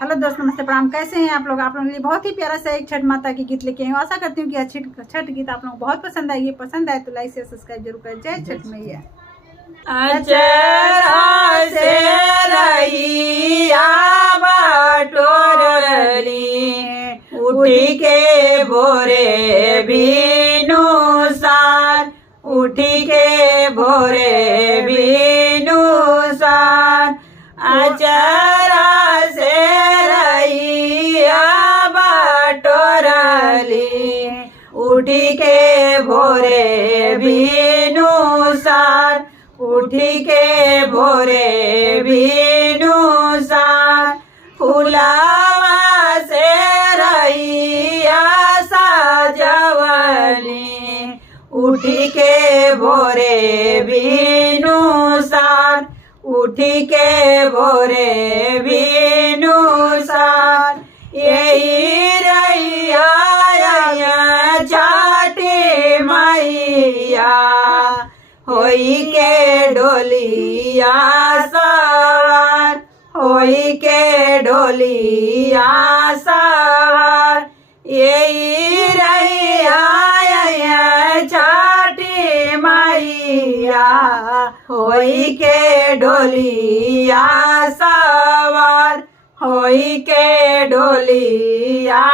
Hello दोस्त, नमस्ते, प्रणाम। कैसे हैं आप लोग? आप लोगों के लिए बहुत ही प्यारा सा एक छठ माता की गीत लेके आई हूँ। आशा करती हूँ कि छठ गीत आप लोगों को बहुत पसंद आएगी। पसंद आए तो लाइक शेयर सब्सक्राइब जरूर करें। जय छठ मैया। अचरा से रहिया बटोरली उठी के भोरे बीनु सार, उठी के भोरे बीनु सार। अचरा से रहिया बटोरली उठी के भोरे बीनु सार, उठी के भोरे बीनु सार। फुलावा से रहिया सजवली उठी के भोरे बीनु सार, उठी के भोरे बीनु सार। यही रहिया छठी मैया होई के डोलिया सवार, होई के डोलिया सवार। यही रहिया छठी मैया होई के डोलिया सवार, होई के डोलिया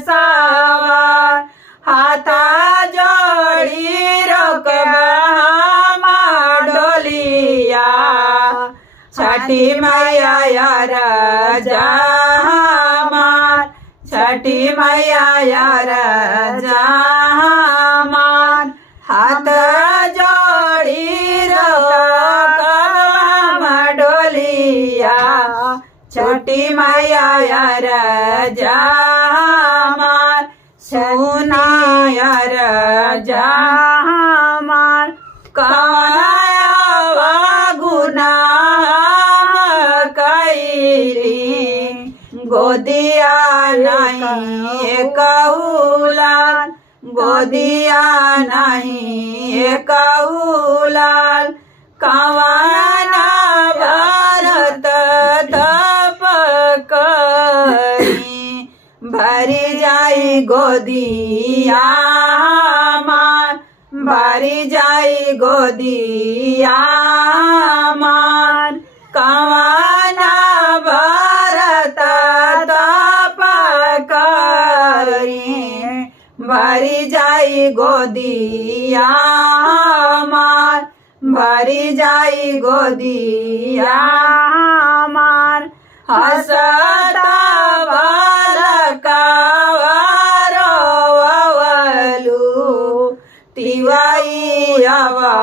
सवार। हाथा जोड़ी रोकबा डोलिया छठी मैया यार जहामार, छठी मैया यार जहामार। हाथ जोड़ी रोकबा डोलिया छठी मैया यार जहामार। सुना यार जहामार काया गुनाह कैली गोदिया नहीं कौलाल, गोदिया नहीं कौलाल। कवाना भरत तप करी भरी जाई गोदिया मार, भरी जाई गोदिया मार। कवाना भरत तप करी भरी जाई गोदिया मार, भरी जाई गोदिया मार। हसता तिवाई आवा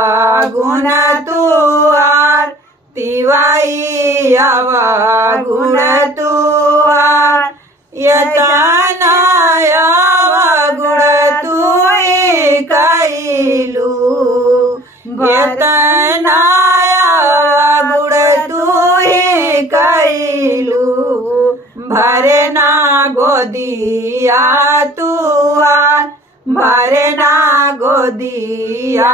गुण तुआर, तिवाई आवा गुण तुआर। यतना आवा गुण तुई कैलू, यतना आवा गुण तुई कैलू। भरना गोदिया तुआर, भरना गोदिया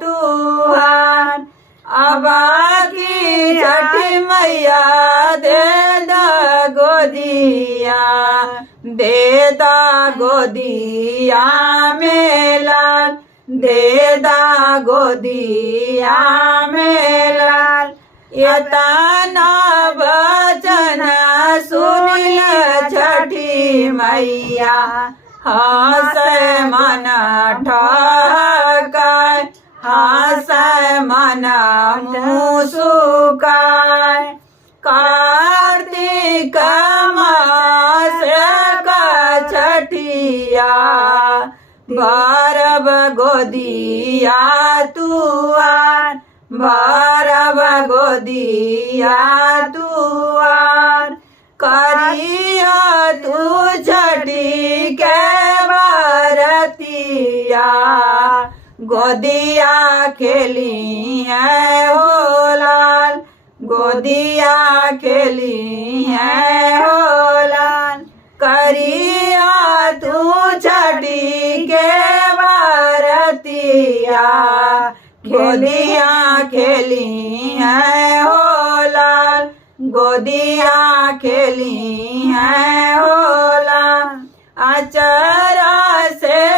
तुआर। अब की छठ मैया दे दा गोदिया, दे दा गोदिया मेलाल, दे दा गोदिया मेलाल। यतना वचन सुनिल छठी मैया हस मन ठकाय, हस मन मुसुकाय। कार्तिक मास का छठिया भरब गोदिया तुआर, भरब गोदिया तुआर। करिया तू छठी के बरतिया गोदिया खेली है हो लाल, गोदिया खेली है हो लाल। करिया तू छठी के बरतिया गोदिया खेली है हो लाल, गोदिया खेली हैं हो लाल। अचरा से